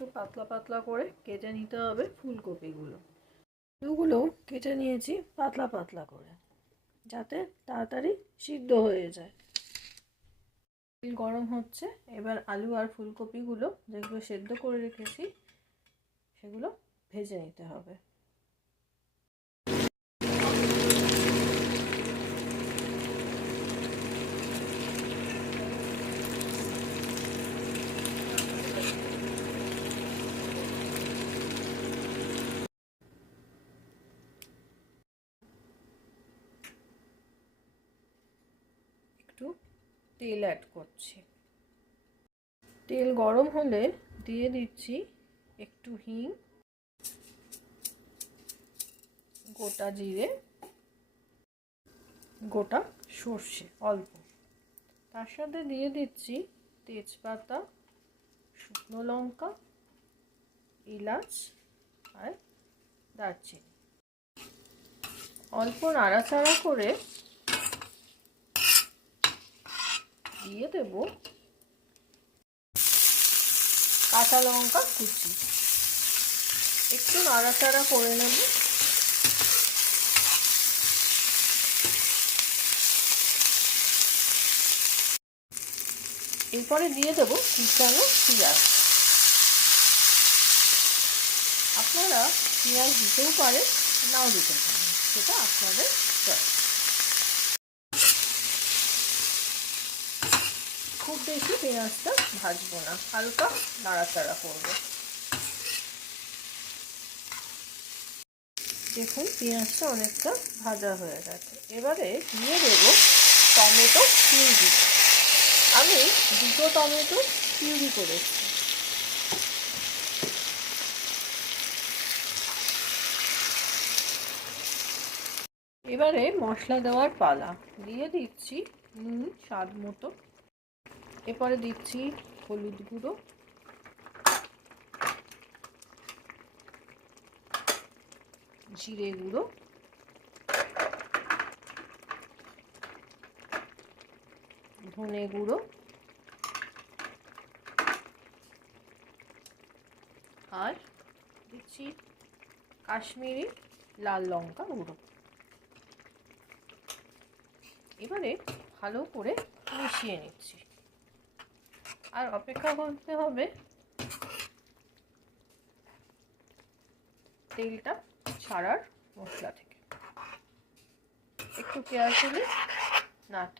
একটু পাতলা পাতলা করে কেটে নিতে হবে ফুলকপিগুলো। আলুগুলো কেটে নিয়েছি পাতলা পাতলা করে, যাতে তাড়াতাড়ি সিদ্ধ হয়ে যায়। তেল গরম হচ্ছে, এবার আলু আর ফুলকপিগুলো যেগুলো সেদ্ধ করে রেখেছি সেগুলো ভেজে নিতে হবে। একটু তেল অ্যাড করছি। তেল গরম হলে দিয়ে দিচ্ছি একটু হিং, গোটা জিরে, গোটা সর্ষে অল্প, তার সাথে দিয়ে দিচ্ছি তেজপাতা, শুকনো লঙ্কা, এলাচ আর দারচিনি। অল্প নাড়াচাড়া করে দিয়ে দেব কাঁচা লঙ্কা কুচি। একটু নাড়াচাড়া করে নেব। এরপরে দিয়ে দেবো কুচানো পেঁয়াজ। আপনারা পেঁয়াজ দিতেও পারেন, নাও দিতে পারেন, সেটা আপনাদের চয়েস। খুব বেশি পেঁয়াজটা ভাজবো না, হালকা নাড়াচাড়া করবো। দেখুন পেঁয়াজটা অনেকটা ভাজা হয়ে গেছে। এবারে দিয়ে দেবো টমেটো পিউরি। আমি 2টো টমেটো পিউরি করেছি। এবারে মশলা দেওয়ার পালা। দিয়ে দিচ্ছি নুন স্বাদ মতো, এরপরে দিচ্ছি হলুদ গুঁড়ো, জিরে গুঁড়ো, ধনে গুঁড়ো আর দিচ্ছি কাশ্মীরি লাল লঙ্কা গুঁড়ো। এবারে ভালো করে মিশিয়ে নিচ্ছি আর অপেক্ষা করতে হবে তেলটা ছাড়ার মশলা থেকে। একটু কেয়ারফুলি নাড়তে